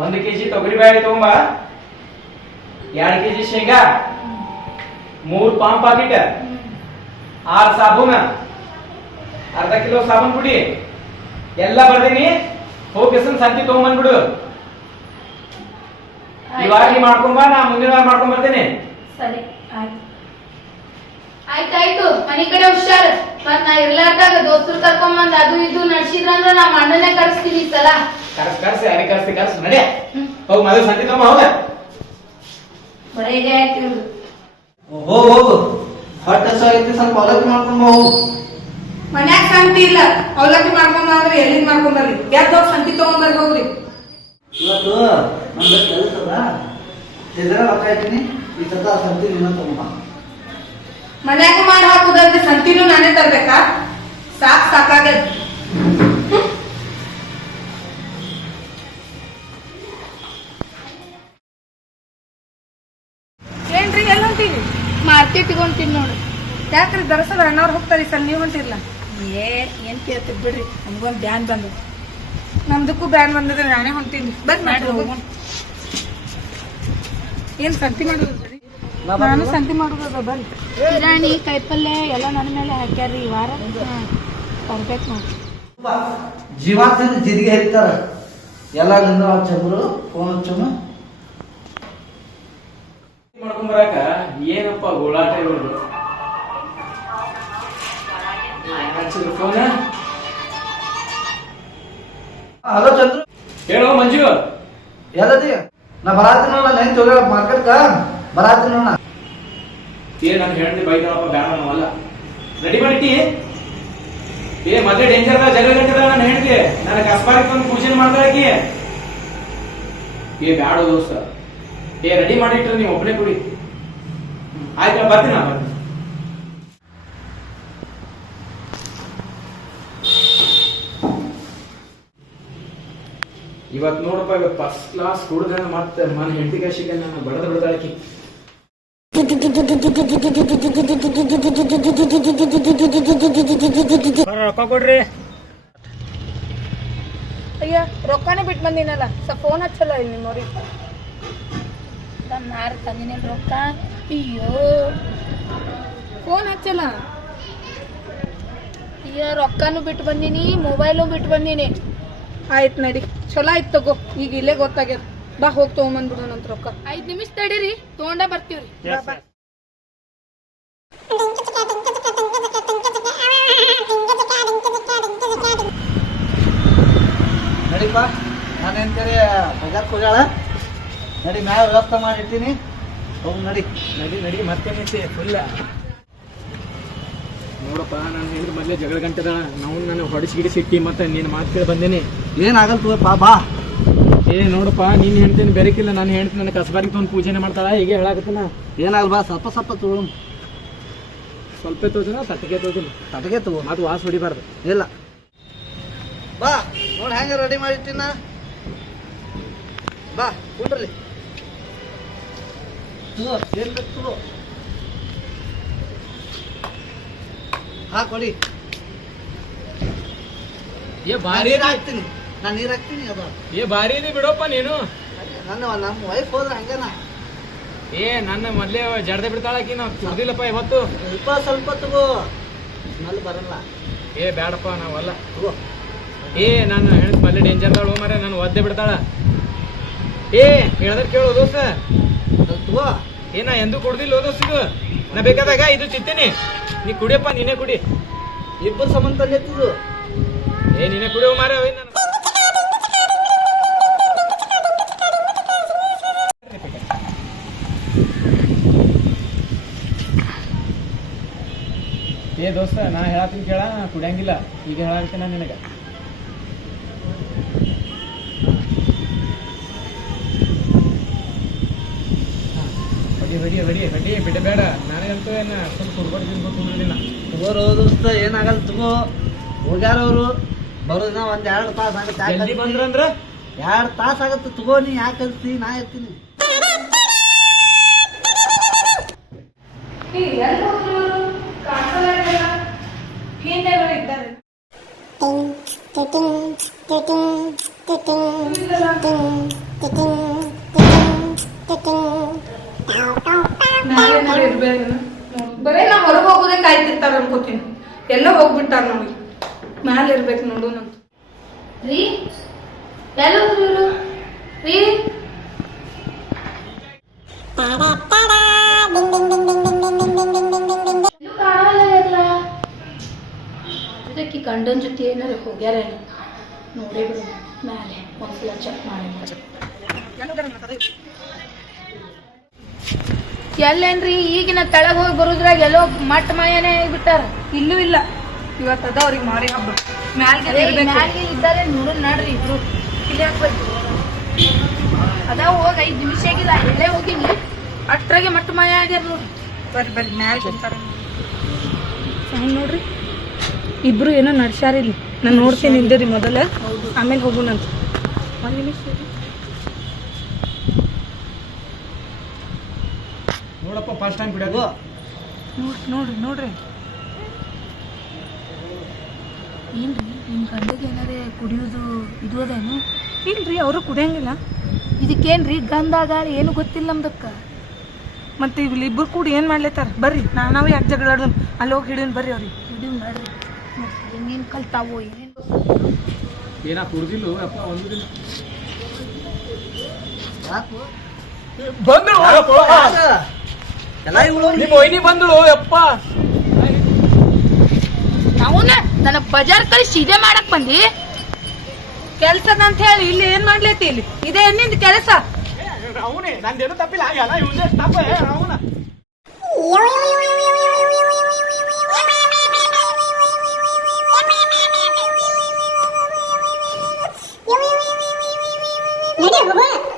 1 KG ತೊಗರಿ ಬೇಳೆ ತಗೊಂಬ, 2 ಕೆಜಿ ಶೇಂಗಾ, 3 ಪಾನ್ ಪಾಕಿಟ್, 6 ಸಾಬೂನ, ಅರ್ಧ ಕಿಲೋ ಸಾಬೂನ್ ಪುಡಿ ಎಲ್ಲ ಬರ್ದೀನಿ. ಹೋಗಿ ಸಂತಿ ತಗೊಂಡ್ಬಂದ್ಬಿಡು. ಇವಾಗ ಮಾಡ್ಕೊಂಬ, ನಾ ಮುಂದಿನ ವಾರ ಮಾಡ್ಕೊಂಡ್ ಬರ್ತೇನೆ. ಸರಿ ಆಯ್ತಾಯ್ತು. ಮನಿ ಕಡೆ ಹುಷಾರ್. ಮತ್ ನಾ ಇರ್ಲಾರ್ದಾಗ ದೋಸ್ತರು ಕರ್ಕೊಂಬಂದ್ ಅದು ಇದು ನಡ್ಸಿದ್ರಂದ್ರ ನಾ ಅಣ್ಣನೇ ಕರ್ಸ್ತೀನಿ ಈ ಸಲ. ಕರ್ಸಿ ಅಡಿ ಕರ್ಸಿ ನಡೆ. ಹೋಗ್ ಮದುವೆ ಸಂತಿ ತಗೊಂಬ. ಹೋಗ ಹೊರಗೆ ಹಾಕಿದ್ರು. ಹೋಗು ಹೊಟ್ಟೆ ಹಸಿವಾಗೈತಿ, ಸ್ವಲ್ಪ ಅವಲಕ್ಕಿ ಮಾಡ್ಕೊಂಡ್ ಹೋಗು. ಮನ್ಯಾಗ ಸಂತಿ ಇಲ್ಲ, ಅವಲಕ್ಕಿ ಮಾಡ್ಕೊಂಡ್ ಬಂದ್ರಿ ಎಲ್ಲಿಂದ ಮಾಡ್ಕೊಂಡ್ ಬರ್ರಿ. ಹೋಗಿ ಸಂತಿ ತಗೊಂಡ್ ಹೋಗ್ರಿ. ಇವತ್ತು ನಮ್ದು ಕೆಲಸ ಅದ, ಇದ್ರ ರೊಕ್ಕ ಇಟ್ಟಿನಿ. ಈ ಸತ ಸಂತಿ ನೀನ ತಗೊಂಬ. ಮನ್ಯಾಗ ಮಾಡಿ ಹಾಕುದಂದ್ರೆ ಸಂತಿನೂ ನಾನೇ ತರ್ಬೇಕಾ? ಸಾಕಾಗದ. ಏನ್ರಿ ಎಲ್ಲ ಹೊಂಟೀವಿ? ಮಾರ್ಕೆಟ್ ಹೊಂಟಿನ್ ನೋಡ್ರಿ. ಯಾಕ್ರಿ ದರ್ಸದ ಅಣ್ಣವ್ರು ಹೋಗ್ತಾರಿ ಸರ್, ನೀವ್ ಹೊಂಟಿರ್ಲ? ಏನ್ ಕೇಳ್ತಿದ್ ಬಿಡ್ರಿ, ನಮ್ಗೊಂದ್ ಬ್ಯಾನ್ ಬಂದು. ನಮ್ದಕ್ಕೂ ಬ್ಯಾನ್ ಬಂದಿದ್ರೆ ನಾನೇ ಹೊಂಟೀನಿ. ಬರ್ರಿ ಮಾಡ್ರಿ ಹೋಗೋಣ. ಏನ್ ಸಂತಿ ಮಾಡುದು? ನಾನು ಸಂತಿ ಮಾಡುದ. ಬರ್ರಿ. ಕಿರಾಣಿ ಕೈಪಲ್ಯ ಎಲ್ಲ ನನ್ನ ಮೇಲೆ ಹಾಕ್ಯಾರ್ರಿ ಈ ವಾರ. ತರ್ಬೇಕು ನೋಡಿ. ಜೀವಾಂತ ಜಿದಿಗೆ ಹೇಳ್ತಾರ ಎಲ್ಲ ನಿಂದ ಚಂದ್ರು ಫೋನ್ ಹಚ್ಚಮ್ಮ. ಮಾಡ್ಕೊಂಬರಾಕ ಏನಪ್ಪ ಗೋಳಾಟ ಇರೋದು. ಫೋನ್ ಹಲೋ ಚಂದ್ರು, ಹೇಳೋ ಮಂಜು. ಎಲ್ಲದಿ? ನಾ ಬರಾತೀನಿ ನೋಡ, ನೈನ್ ತೋಗ ಮಾರ್ಕೆಟ್ಕ ಬರಾತೀನಿ ನೋಡ. ನಾನು ಹೇಳ್ತಿ ಬೈತಾಳಪ್ಪ, ಬ್ಯಾಡ ನಾವಲ್ಲ. ರೆಡಿ ಮಾಡಿಟ್ಟಿ? ಮತ್ತೆ ಡೇಂಜರ್ ಜಗಳ ಗಂಟದ ನಾನು ಹೇಳ್ತಿ. ನನ್ನ ಕಸ್ಬಾರಿಗೆ ಒಂದು ಪೂಜೆ ಮಾಡ್ತಾಳಕಿ. ಬ್ಯಾಡ ದೋಸ್ತ. ರೆಡಿ ಮಾಡಿಟ್ರೆ ನೀವು ಒಬ್ಬನೇ ಕುಡಿ. ಆಯ್ತು, ಬರ್ತೀನಿ ನಾ. ಬರ್ತೀನಿ. ಇವತ್ತು ನೋಡಪ್ಪ, ಇವತ್ತು ಫಸ್ಟ್ ಕ್ಲಾಸ್ ಹುಡುಗ ಮತ್ತೆ ಮನ ಹೆಂಡತಿ ಕಾಶಿಗೆ ನಾನು ಬಡದ ಬಿಡ್ತಾಳಕಿ. ರೊಕ್ಕ ಕೊಡ್ರಿ. ಅಯ್ಯ ರೊಕ್ಕನೇ ಬಿಟ್ಟು ಬಂದಿನಲ್ಲ, ಸ್ವಲ್ಪ ಫೋನ್ ಹಚ್ಚಲ್ಲ ಇಲ್ಲಿ ನಿಮ್ಮವ್ರಿಗೆ. ನಾರು ತಂದಿನ ರೊಕ್ಕ. ಅಯ್ಯೋ ಫೋನ್ ಹಚ್ಚಲ್ಲ. ಅಯ್ಯೋ ರೊಕ್ಕನು ಬಿಟ್ಟು ಬಂದೀನಿ, ಮೊಬೈಲು ಬಿಟ್ಟು ಬಂದೀನಿ. ಆಯ್ತು ನಡಿ, ಚಲೋ ಆಯ್ತು ತಗೋ. ಈಗ ಇಲ್ಲೇ ಗೊತ್ತಾಗ್ಯದ. ಬಾ ಹೋಗಿ ತಗೊಂಬಂದ್ಬಿಡು ನಂತ ರೊಕ್ಕ. 5 ನಿಮಿಷ ತಡೀರಿ, ತಗೊಂಡ ಬರ್ತೀವ್ರಿ. ನಡಿಪ್ಪ, ನಾನೇನ್ ಕರೆ ಬಜಾರ್ಕ್ ಹೋಗ್ಯಾಳ. ನಡಿ, ಮ್ಯಾಲ ವ್ಯವಸ್ಥೆ ಮಾಡಿರ್ತೀನಿ. ಹೋಗಿ ನಡಿ. ನಡಿ ಮತ್ತೇನೈತಿ ಫುಲ್ಲ. ನೋಡಪ್ಪ, ನಾನು ಹೇಳಿದ್ರೆ ಮೊದಲೇ ಜಗಳ ಗಂಟದ ನಾವು ನಾನು ಹೊಡಿಸಿ ಮತ್ತೆ ನೀನು ಮಾತು ಕೇಳಿ ಬಂದೇನೆ. ಏನಾಗಲ್ ತಗೋಪ್ಪ, ಬಾ. ನೋಡಪ್ಪ, ನೀನ್ ಹೇಳ್ತೀನಿ ಬೆರಕಿಲ್ಲ. ನಾನು ಹೇಳ್ತೀನಿ, ನನ್ನ ಕಸಬಾರಿಗೆ ತೊಗೊಂಡು ಪೂಜೆನೆ ಮಾಡ್ತಾಳ. ಹೀಗೆ ಹೇಳಾಕತ್ತನ. ಏನಾಗಲ್ ಬಾ, ಸ್ವಲ್ಪ ತಗೋ. ಸ್ವಲ್ಪ ತೋಜನ ತಟ್ಟಿಗೆ ತೋಜನ. ತಟಗೆ ತಗೋ, ಅದು ವಾಸ ಹೊಡಿಬಾರ್ದು. ಇಲ್ಲ ಬಾ, ನೋಡಿ ಹೆಂಗ ರೆಡಿ ಮಾಡಿಟ್ಟಿನ. ಬಾ ಕುಂಡ್ರಲ್ಲಿ. ಏನ್ ಬೇಕು ತಗೋ. ಹಾ ಕೊಡಿ. ಭಾರಿ ನೀರ್ ಹಾಕ್ತೀನಿ, ನಾನು ನೀರ್ ಹಾಕ್ತೀನಿ. ಅದು ಭಾರಿ ಇದೆ ಬಿಡಪ್ಪ ನೀನು. ನಮ್ಮ ವೈಫ್ ಹೋದ್ರೆ ಹಂಗನ. ನನ್ನ ಮೊದ್ಲೇ ಜಡ್ದೆ ಬಿಡ್ತಾಳಕಿ. ನಾವು ಕುಡ್ದಿಲ್ಲಪ್ಪ ಇವತ್ತು. ಸ್ವಲ್ಪ ತಗೋ, ಸ್ಮೆಲ್ ಬರಲ್ಲ. ಬ್ಯಾಡಪ್ಪ, ನಾವಲ್ಲ. ತಗೋ. ನಾನು ಹೇಳಿದ ಮೊದ್ಲೇ ಡೇಂಜರ್ ಅದಾಳು ಮರ. ನಾನು ಒದ್ದೆ ಬಿಡ್ತಾಳ. ಹೇಳಿದ್ರೆ ಕೇಳು ದೋಸ್ತ. ತಗೋ. ನಾ ಎಂದೂ ಕುಡ್ದಿಲ್ಲ ದೋಸ್ತ. ಇದು ನಾ ಬೇಕಾದಾಗ ಇದು ಚಿತ್ತೀನಿ. ನೀ ಕುಡಿಯಪ್ಪ, ನೀನೇ ಕುಡಿ. ಇಬ್ಬರು ಸಂಬಂಧ ತಂದಿದ್ದು. ನೀನೇ ಕುಡಿಯೋ ಮಾರ. ದೋಸ್ತ, ನಾ ಹೇಳತ್ತೀನಿ ಕೇಳ. ಕುಡಿಯಂಗಿಲ್ಲ. ಈಗ ಹೇಳಾಕತ್ತೀನಿ ನಾನು ನಿನಗೆ. ಹೊಡಿ ಬಿಡಬೇಡ. ನಾನೇಂತೂ ಏನು ಸ್ವಲ್ಪ ಕುಡ್ಬಾರ್ದು. ತಗೋರು ದೋಸ್ತ, ಏನಾಗಲ್ಲ ತಗೋ. ಹೋಗ್ಯಾರ ಅವರು ಬರೋದಿನ 1-2 ತಾಸು ಆಗುತ್ತೆ. ಜಲ್ದಿ ಬಂದ್ರಂದ್ರ 2 ತಾಸು ಆಗತ್ತೆ. ತಗೋ, ನೀ ಯಾಕೆ ಕಲ್ತಿ, ನಾ ಇರ್ತೀನಿ. ಇದ್ದಾರೆ. ಮ್ಯಾಲೆ ಏನಾರ ಇರ್ಬೇಕೇನ? ಬರೇ ನಾ ಹೊರಗೆ ಹೋಗೋದೇ ಕಾಯ್ತಿರ್ತಾರ ಅನ್ಕೋತೀನಿ. ಎಲ್ಲ ಹೋಗ್ಬಿಟ್ಟಾರ ನೋಡಿ. ಮ್ಯಾಲೆ ಇರ್ಬೇಕು ನೋಡು ನಮ್ ರೀ ಎಲ್ಲ ಹೋದ್ರು ಇವ್ರು? ರೀ ಎಲ್ಲೂ ಕಾಣವಲ್ಲ ಎಲ್ಲ. ಅದಕ್ಕೆ ಗಂಡನ ಜೊತೆ ಏನಾರ ಹೋಗ್ಯಾರೇನು ನೋಡೇ ಬಿಡು. ಮ್ಯಾಲೆ ಒಂದ್ಸಲ ಚೆಕ್ ಮಾಡಿ ಎಲ್ಲೇನ್ರಿ ಈಗಿನ ತೆಳಗ್ ಹೋಗಿ ಬರುದ್ರಾಗ ಎಲ್ಲೋ ಮಟ್ಟ ಮಾಯನೇ ಬಿಟ್ಟಾರ. ಇಲ್ಲೂ ಇಲ್ಲ. ಇವತ್ತು ಅದ ಅವ್ರಿಗೆ ಮಾರಿ ಹಬ್ಬ. ಮ್ಯಾಲ್ಗೆ ಇರ್ಬೇಕು. ಮ್ಯಾಲೆ ಇದ್ದಾರೆ ನೋಡು ನಡ್ರಿ ಇಬ್ರು. ಇಲ್ಲಿ ಹಾಕ್ಬೇಕು ಅದ ಹೋಗಿ 5 ನಿಮಿಷ ಆಗಿಲ್ಲ ಎಲ್ಲೇ ಹೋಗಿನಿ ಅಷ್ಟ್ರಾಗೆ ಮಟ್ಟ ಮಾಯ ಆಗ್ಯಾರ ನೋಡಿ. ಬರ್ರಿ ಬರ್ರಿ ಮ್ಯಾಲ್ ಬರ್ತಾರ. ಸಣ್ಣ ನೋಡ್ರಿ ಇಬ್ರು ಏನೋ ನಡ್ಸ್ಯಾರ ಇಲ್ಲಿ. ನಾನು ನೋಡ್ತೀನಿ ನಿಂದಿರಿ ಮೊದಲ, ಆಮೇಲೆ ಹೋಗುನಂತ. 1 ನಿಮಿಷ ನೋಡಪ್ಪ ಫಸ್ಟ್ ಟೈಮ್ ಬಿಡೋದು. ನೋಡ್ರಿ ನೋಡ್ರಿ. ಏನ್ರಿ ನಿಮ್ ಗಂಡಗೆ ಏನಾರೇ ಕುಡಿಯೋದು ಇದು ಅದೇನು? ಇಲ್ರಿ ಅವರು ಕುಡಿಯಂಗಿಲ್ಲ. ಇದಕ್ಕೇನ್ರಿ ಗಂಧಾಗ ಏನು ಗೊತ್ತಿಲ್ಲ ನಮ್ದಕ್ಕ. ಮತ್ತೆ ಇಲ್ಲಿ ಇಬ್ರು ಕೂಡಿ ಏನ್ ಮಾಡ್ಲೇತಾರ? ಬರ್ರಿ ನಾವು ಯಾಕೆ ಜಗಳಾಡೋಣ, ಅಲ್ಲಿ ಹೋಗಿ ಹಿಡಿಯೋಣ ಬರ್ರಿ ಅವ್ರಿಗೆ. ಇದು ನೋಡ್ರಿ ಏನೇನ್ ಕಲ್ತಾವೋ ಏನೇನ್ ಏನ ಕುಡ್ದಿಲ್ಲ ಅಪ್ಪ ಒಂದು ದಿನ ಬಂದ್ರು ಎಲ್ಲ ಇವ್ಳು ನಿಮ್ಮ ಒಯ್ನಿ ಬಂದಳು ಅಪ್ಪ. ಅವನ ನನ್ನ ಬಜಾರ್ ಕಳಿಸಿ ಇದೇ ಮಾಡಕ್ ಬಂದಿ. ಕೆಲ್ಸದ ಅಂತ ಹೇಳಿ ಇಲ್ಲಿ ಏನ್ ಮಾಡ್ಲೈತಿ? ಇಲ್ಲಿ ಇದೇ ನಿಂದ ಕೆಲಸ. ಅವನೇ ನಂದೇನು ತಪ್ಪಿಲ್ಲ. ಎಲ್ಲ ಇವ್ನೇ ತಪ್ಪ ಅವನ. ನಡಿ ಹೋಗು.